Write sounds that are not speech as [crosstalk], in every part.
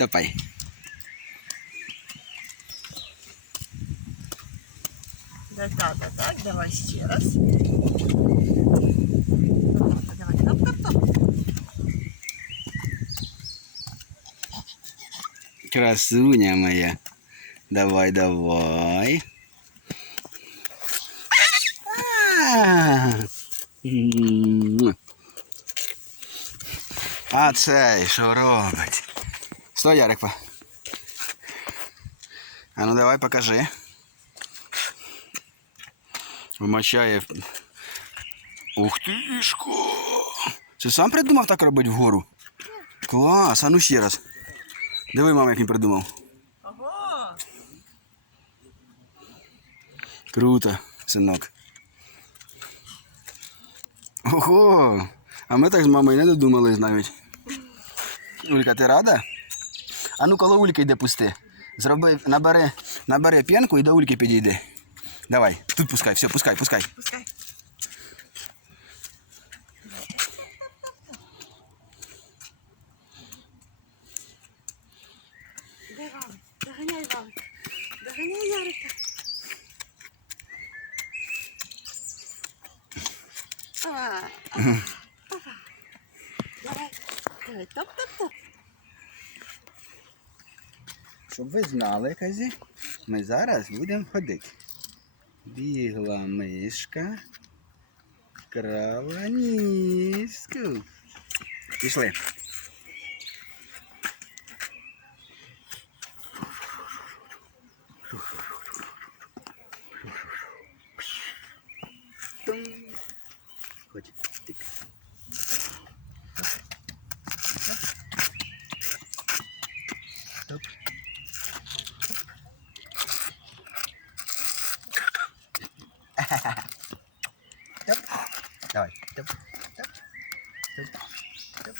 ต่อไป Да, да, да, давай ще раз. Ну, Красуня моя. Давай, давай. А м-м-м. цей що робить? Стой, Ярик. А ну давай покажи. Вмочає. Ух тишко! Це сам придумав так робити вгору? Клас, а ну ще раз. Диви, мама, як він придумав. Ого! Круто, синок. Ого! А ми так з мамою не додумались навіть. Улька, ти рада? А ну коло Ульки йде пусти. Зроби, набери, набери п'янку і до Ульки підійди. Давай, тут пускай, все, пускай, пускай. Пускай. Дай Валик, доганяй Валик. Доганяй Ярика. Давай, давай, топ-топ-топ. Щоб ви знали, казі, ми зараз будемо ходити. Бігла мишка. Крала ніжку. Пішли. Тум. Топ. Давай. Топ. Топ. Топ. Топ. Топ.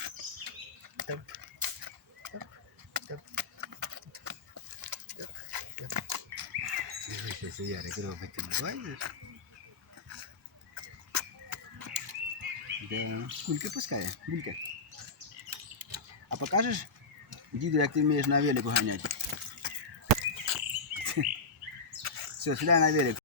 Топ. Топ. Топ. Топ. Дивися, це Ярик робить. Ти бачиш? Да. Кульки пускає. Булька. А покажеш діду, як ти вмієш на велику ганяти? [laughs] Все, сідай на велик.